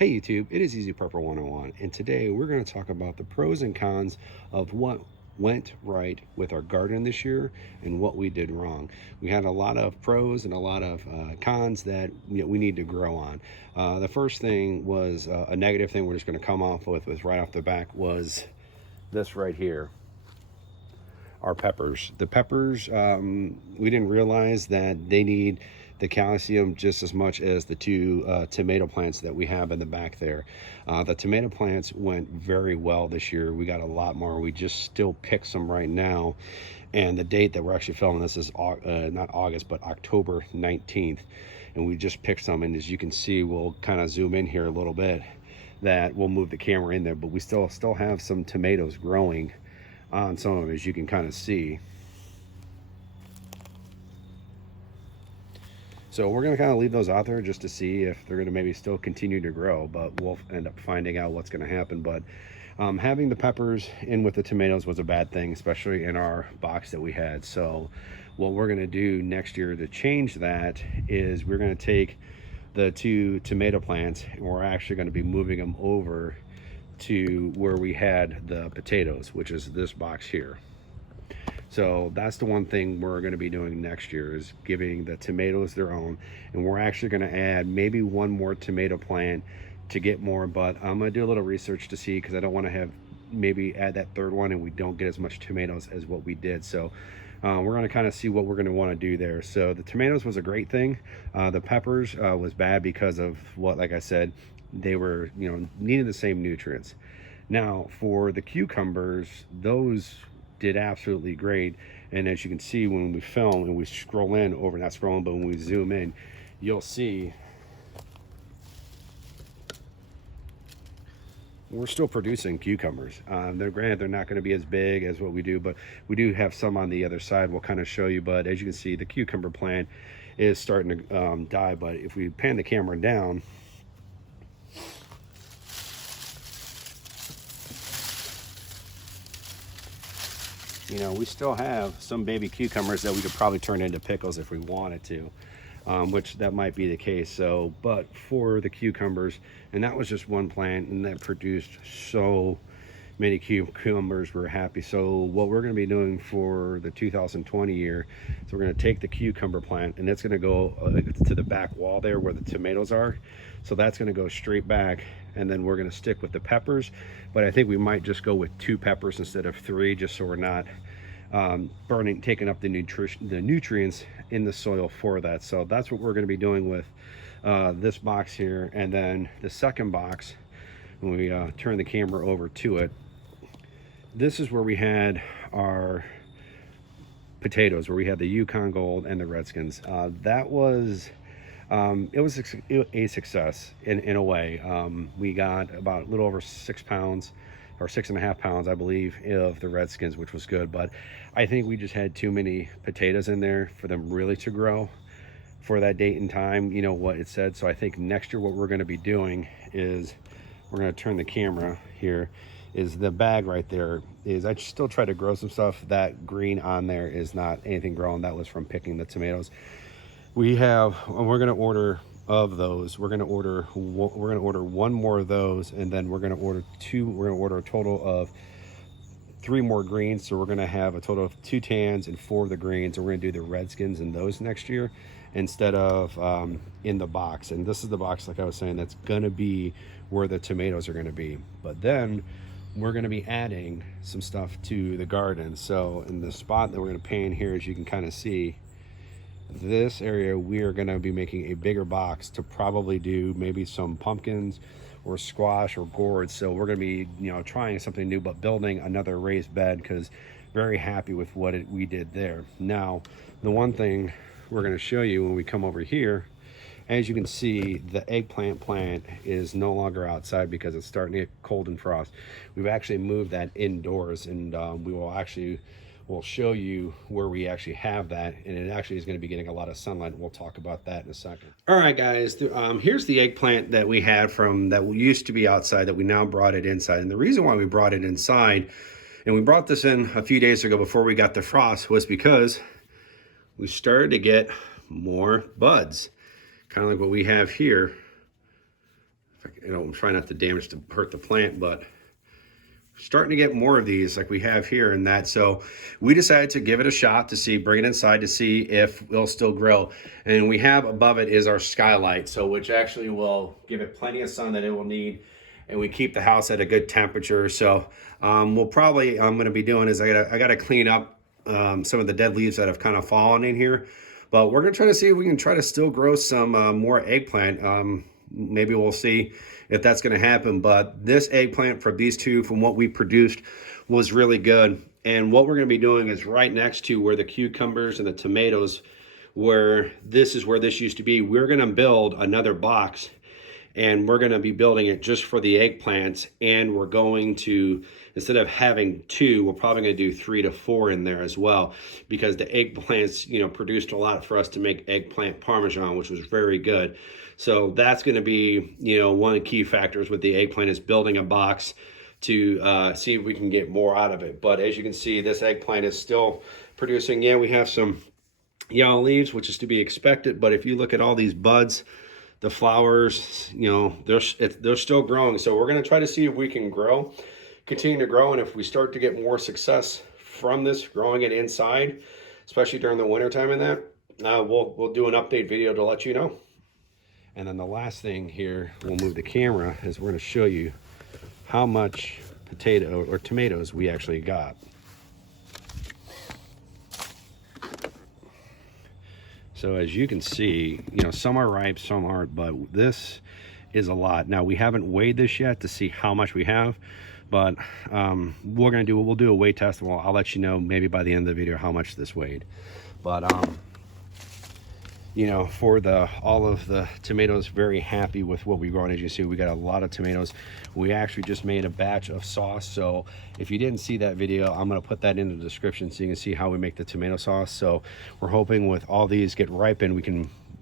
Hey YouTube, it is Easy Prepper 101, and today we're going to talk about the pros and cons of what went right with our garden this year and what we did wrong. We had a lot of pros and a lot of cons that we need to grow on. The first thing was a negative thing we're just going to come off with right off the back was this right here. Our peppers. The peppers, we didn't realize that they need the calcium just as much as the two tomato plants that we have in the back there. The tomato plants went very well this year. We got a lot more. We just still pick some right now. And the date that we're actually filming this is not August, but October 19th. And we just picked some. And as you can see, we'll kind of zoom in here a little bit, that we'll move the camera in there. But we still have some tomatoes growing on some of them, as you can kind of see. So we're going to kind of leave those out there just to see if they're going to maybe still continue to grow, but we'll end up finding out what's going to happen. But having the peppers in with the tomatoes was a bad thing, especially in our box that we had. So what we're going to do next year to change that is we're going to take the two tomato plants and we're actually going to be moving them over to where we had the potatoes, which is this box here. So that's the one thing we're going to be doing next year, is giving the tomatoes their own. And we're actually going to add maybe one more tomato plant to get more, but I'm going to do a little research to see, because I don't want to have maybe add that third one and we don't get as much tomatoes as what we did. So we're going to kind of see what we're going to want to do there. So the tomatoes was a great thing. The peppers was bad because of what, like I said, they were, needing the same nutrients. Now for the cucumbers, those did absolutely great. And as you can see, when we film and we scroll in over, not scrolling, but when we zoom in, you'll see we're still producing cucumbers. Granted, they're not going to be as big as what we do, but we do have some on the other side. We'll kind of show you. But as you can see, the cucumber plant is starting to die. But if we pan the camera down, we still have some baby cucumbers that we could probably turn into pickles if we wanted to, which that might be the case. So, but for the cucumbers, and that was just one plant, and that produced so many cucumbers, we're happy. So what we're going to be doing for the 2020 year, so we're going to take the cucumber plant, and it's going to go to the back wall there where the tomatoes are. So that's going to go straight back, and then we're going to stick with the peppers. But I think we might just go with 2 peppers instead of 3, just so we're not taking up the nutrients in the soil for that. So that's what we're going to be doing with this box here. And then the second box, when we turn the camera over to it, this is where we had our potatoes, where we had the Yukon Gold and the Redskins. That was it was a success in a way. We got about a little over 6 pounds or 6.5 pounds, I believe, of the Redskins, which was good. But I think we just had too many potatoes in there for them really to grow for that date and time, what it said. So I think next year what we're going to be doing is, we're going to turn the camera here, is the bag right there is, I still try to grow some stuff. That green on there is not anything growing. That was from picking the tomatoes. We're going to order of those. We're going to order one more of those, and then we're going to order 2. We're going to order a total of 3 more greens. So we're going to have a total of 2 tans and 4 of the greens. And we're going to do the Redskins and those next year instead of in the box. And this is the box, like I was saying, that's going to be where the tomatoes are going to be. But then we're going to be adding some stuff to the garden. So in the spot that we're going to pan here, as you can kind of see, this area, we are going to be making a bigger box to probably do maybe some pumpkins or squash or gourds. So we're going to be trying something new, but building another raised bed, because very happy with what we did there. Now the one thing we're going to show you when we come over here, as you can see, the eggplant plant is no longer outside because it's starting to get cold and frost. We've actually moved that indoors, and we'll show you where we actually have that, and it actually is going to be getting a lot of sunlight. We'll talk about that in a second. All right, guys, here's the eggplant that we had that used to be outside, that we now brought it inside. And the reason why we brought it inside, and we brought this in a few days ago before we got the frost, was because we started to get more buds, kind of like what we have here. I'm trying not to damage to hurt the plant, but starting to get more of these like we have here and that. So we decided to give it a shot to see, bring it inside to see if it'll still grow. And we have above it is our skylight, so which actually will give it plenty of sun that it will need, and we keep the house at a good temperature. So we'll probably, I'm going to be doing is I gotta clean up some of the dead leaves that have kind of fallen in here, but we're going to try to see if we can try to still grow some more eggplant. Maybe we'll see if that's going to happen, but this eggplant from these two, from what we produced, was really good. And what we're going to be doing is right next to where the cucumbers and the tomatoes, where this is where this used to be, we're going to build another box, and we're going to be building it just for the eggplants. And we're going to, instead of having two, we're probably going to do 3 to 4 in there as well, because the eggplants, you know, produced a lot for us to make eggplant parmesan, which was very good. So that's going to be, you know, one of the key factors with the eggplant is building a box to see if we can get more out of it. But as you can see, this eggplant is still producing. Yeah, we have some yellow leaves, which is to be expected, but if you look at all these buds, the flowers, you know, they're still growing. So we're going to try to see if we can continue to grow, and if we start to get more success from this, growing it inside, especially during the winter time and that, we'll do an update video to let you know. And then the last thing here, we'll move the camera, is we're going to show you how much potato or tomatoes we actually got. So as you can see, you know, some are ripe, some aren't, but this is a lot. Now we haven't weighed this yet to see how much we have, but we'll do a weight test. Well, I'll let you know maybe by the end of the video how much this weighed. But you know, for all of the tomatoes, very happy with what we grown. As you see, we got a lot of tomatoes. We actually just made a batch of sauce, so if you didn't see that video, I'm going to put that in the description so you can see how we make the tomato sauce. So we're hoping with all these get ripened,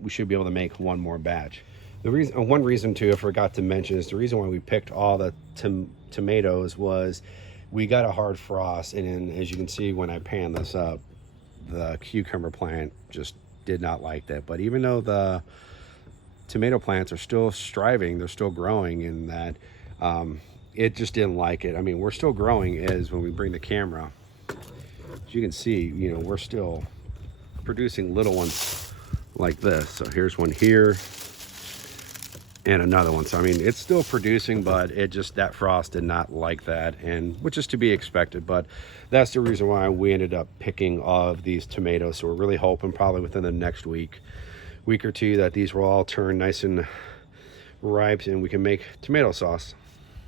we should be able to make one more batch. One reason too, I forgot to mention, is the reason why we picked all the tomatoes was we got a hard frost, and then, as you can see when I pan this up, the cucumber plant just did not like that. But even though the tomato plants are still striving, they're still growing, in that it just didn't like it. I mean, we're still growing as when we bring the camera, as you can see, you know, we're still producing little ones like this. So here's one here and another one. So I mean, it's still producing, but it just, that frost did not like that, and which is to be expected. But that's the reason why we ended up picking all of these tomatoes. So we're really hoping probably within the next week or two that these will all turn nice and ripe and we can make tomato sauce.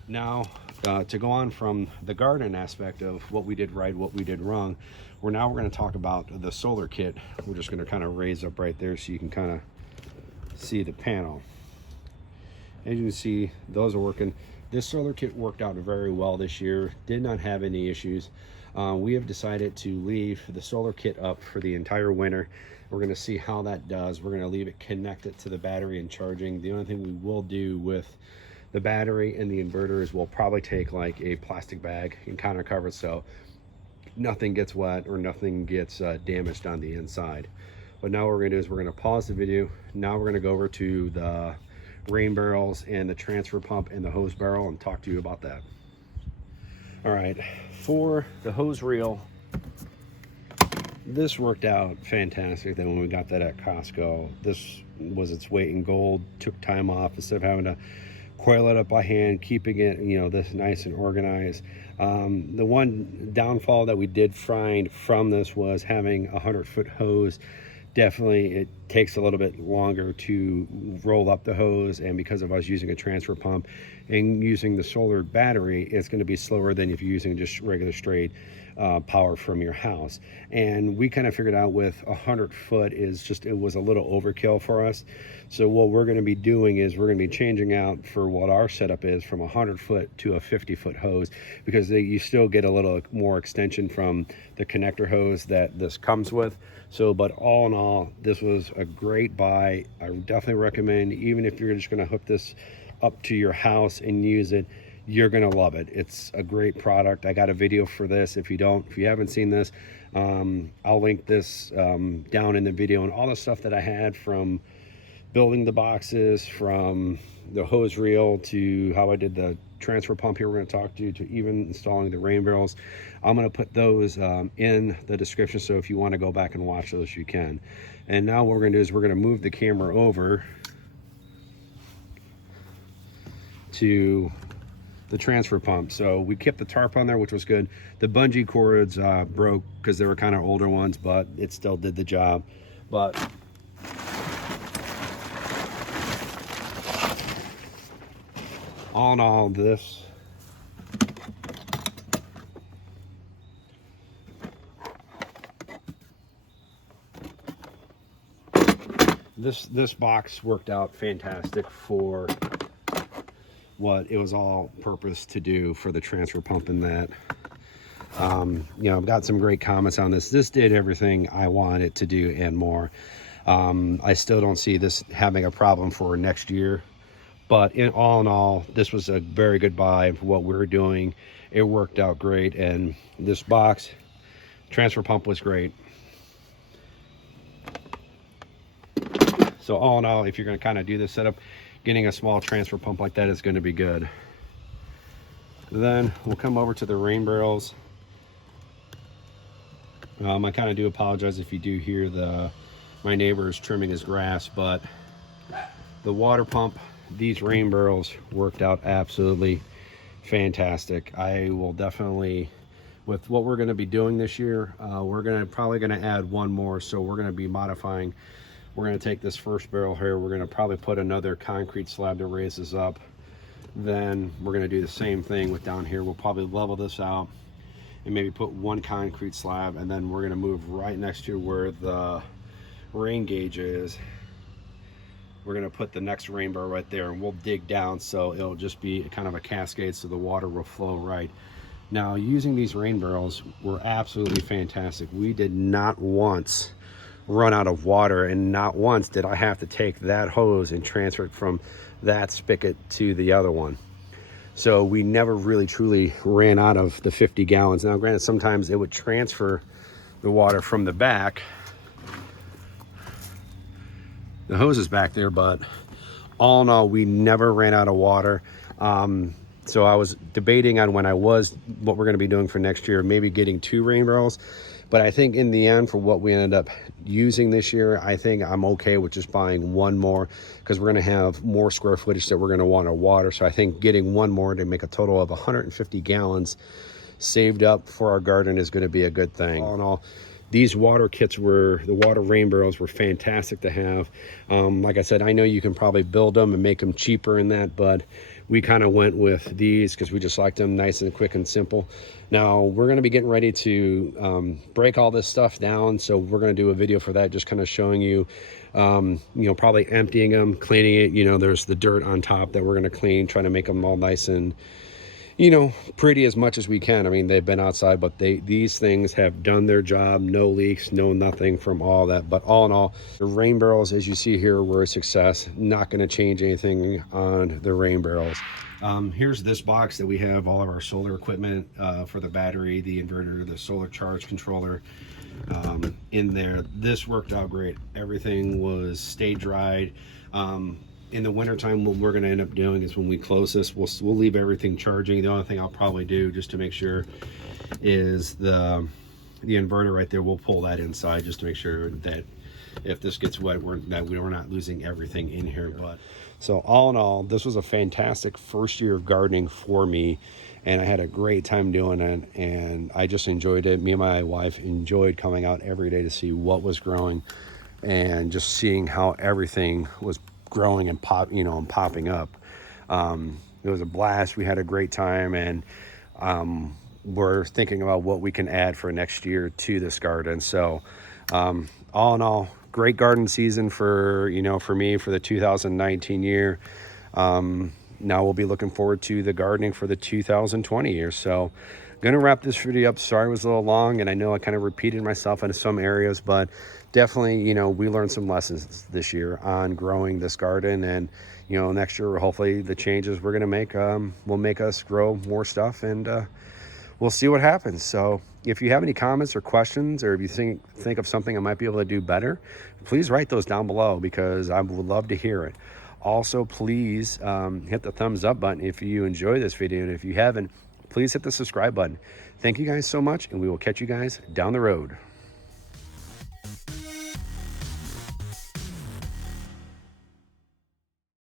Now to go on from the garden aspect of what we did right, what we did wrong, we're going to talk about the solar kit. We're just going to kind of raise up right there so you can kind of see the panel. As you can see, those are working. This solar kit worked out very well this year, did not have any issues. We have decided to leave the solar kit up for the entire winter. We're going to see how that does. We're going to leave it connected to the battery and charging. The only thing we will do with the battery and the inverter is we'll probably take like a plastic bag and counter cover so nothing gets wet or nothing gets damaged on the inside. But now what we're going to do is we're going to pause the video. Now we're going to go over to the rain barrels and the transfer pump and the hose barrel and talk to you about that. All right, for the hose reel, this worked out fantastic. Then when we got that at Costco, this was its weight in gold. Took time off instead of having to coil it up by hand, keeping it, you know, this nice and organized. The one downfall that we did find from this was having a 100-foot hose. Definitely it takes a little bit longer to roll up the hose, and because of us using a transfer pump and using the solar battery, it's going to be slower than if you're using just regular straight power from your house. And we kind of figured out with 100-foot is just, it was a little overkill for us. So what we're going to be doing is we're going to be changing out for what our setup is from a 100-foot to a 50-foot hose, because you still get a little more extension from the connector hose that this comes with. So, but all in all, this was a great buy. I would definitely recommend, even if you're just going to hook this up to your house and use it, you're going to love it. It's a great product. I got a video for this. If you haven't seen this, I'll link this down in the video, and all the stuff that I had from building the boxes, from the hose reel to how I did the transfer pump here we're going to talk to even installing the rain barrels. I'm going to put those in the description, so if you want to go back and watch those, you can. And now what we're going to do is we're going to move the camera over to the transfer pump. So we kept the tarp on there, which was good. The bungee cords broke because they were kind of older ones, but it still did the job. But all in all, this box worked out fantastic for what it was all purpose to do for the transfer pump. And that you know, I've got some great comments on this. This did everything I wanted it to do and more. I still don't see this having a problem for next year, but in all, this was a very good buy for what we were doing. It worked out great, and this box transfer pump was great. So all in all, if you're going to kind of do this setup, getting a small transfer pump like that is going to be good. Then we'll come over to the rain barrels. I kind of do apologize if you do hear my neighbor is trimming his grass, but the water pump, these rain barrels worked out absolutely fantastic. I will definitely, with what we're going to be doing this year, we're probably going to add one more. So we're going to be modifying. We're going to take this first barrel here, we're going to probably put another concrete slab to raise this up. Then we're going to do the same thing with down here. We'll probably level this out and maybe put one concrete slab, and then we're going to move right next to where the rain gauge is. We're going to put the next rain barrel right there, and we'll dig down so it'll just be kind of a cascade, so the water will flow right. Now, using these rain barrels were absolutely fantastic. We did not once run out of water, and not once did I have to take that hose and transfer it from that spigot to the other one. So we never really truly ran out of the 50 gallons. Now granted, sometimes it would transfer the water from the back, the hose is back there, but all in all, we never ran out of water. So I was debating on what we're going to be doing for next year, maybe getting 2 rain barrels. But I think in the end, for what we ended up using this year, I think I'm okay with just buying one more, because we're going to have more square footage that we're going to want to water. So I think getting one more to make a total of 150 gallons saved up for our garden is going to be a good thing. All in all, these water kits the water rain barrels were fantastic to have. Like I said, I know you can probably build them and make them cheaper in that, but we kind of went with these because we just liked them nice and quick and simple. Now we're going to be getting ready to break all this stuff down, so we're going to do a video for that, just kind of showing you, you know, probably emptying them, cleaning it. You know, there's the dirt on top that we're going to clean, trying to make them all nice and, you know, pretty as much as we can. I mean, they've been outside, but these things have done their job. No leaks, no nothing from all that. But all in all, the rain barrels, as you see here, were a success. Not going to change anything on the rain barrels. Here's this box that we have all of our solar equipment for the battery, the inverter, the solar charge controller in there. This worked out great. Everything stayed dried. In the wintertime, what we're going to end up doing is when we close this, we'll leave everything charging. The only thing I'll probably do, just to make sure, is the inverter right there. We'll pull that inside just to make sure that if this gets wet, we're not losing everything in here. But so all in all, this was a fantastic first year of gardening for me, and I had a great time doing it, and I just enjoyed it. Me and my wife enjoyed coming out every day to see what was growing and just seeing how everything was growing and popping up. It was a blast. We had a great time, and we're thinking about what we can add for next year to this garden. So all in all, great garden season for me for the 2019 year. Now we'll be looking forward to the gardening for the 2020 year. So gonna wrap this video up. Sorry it was a little long, and I know I kind of repeated myself in some areas, but definitely, you know, we learned some lessons this year on growing this garden, and you know, next year hopefully the changes we're gonna make will make us grow more stuff, and we'll see what happens. So If you have any comments or questions, or if you think of something I might be able to do better, please write those down below, because I would love to hear it. Also, please hit the thumbs up button if you enjoy this video, and if you haven't, please hit the subscribe button. Thank you guys so much, and we will catch you guys down the road.